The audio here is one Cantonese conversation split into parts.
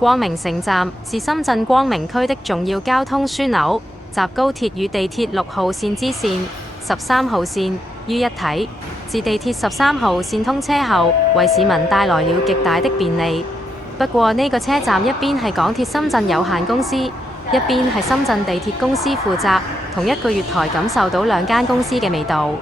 光明城站是深圳光明區的重要交通樞紐，集高鐵與地鐵6號線支線、13號線於一體。自地鐵13號線通車後，為市民帶來了極大的便利。不過呢個車站一邊係港鐵深圳有限公司，一邊係深圳地鐵公司負責，同一個月台感受到兩間公司嘅味道。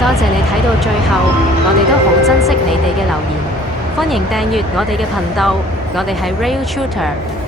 多謝你睇到最後，我哋都好珍惜你哋嘅留言，歡迎訂閱我哋嘅頻道，我哋係Rail Tutor。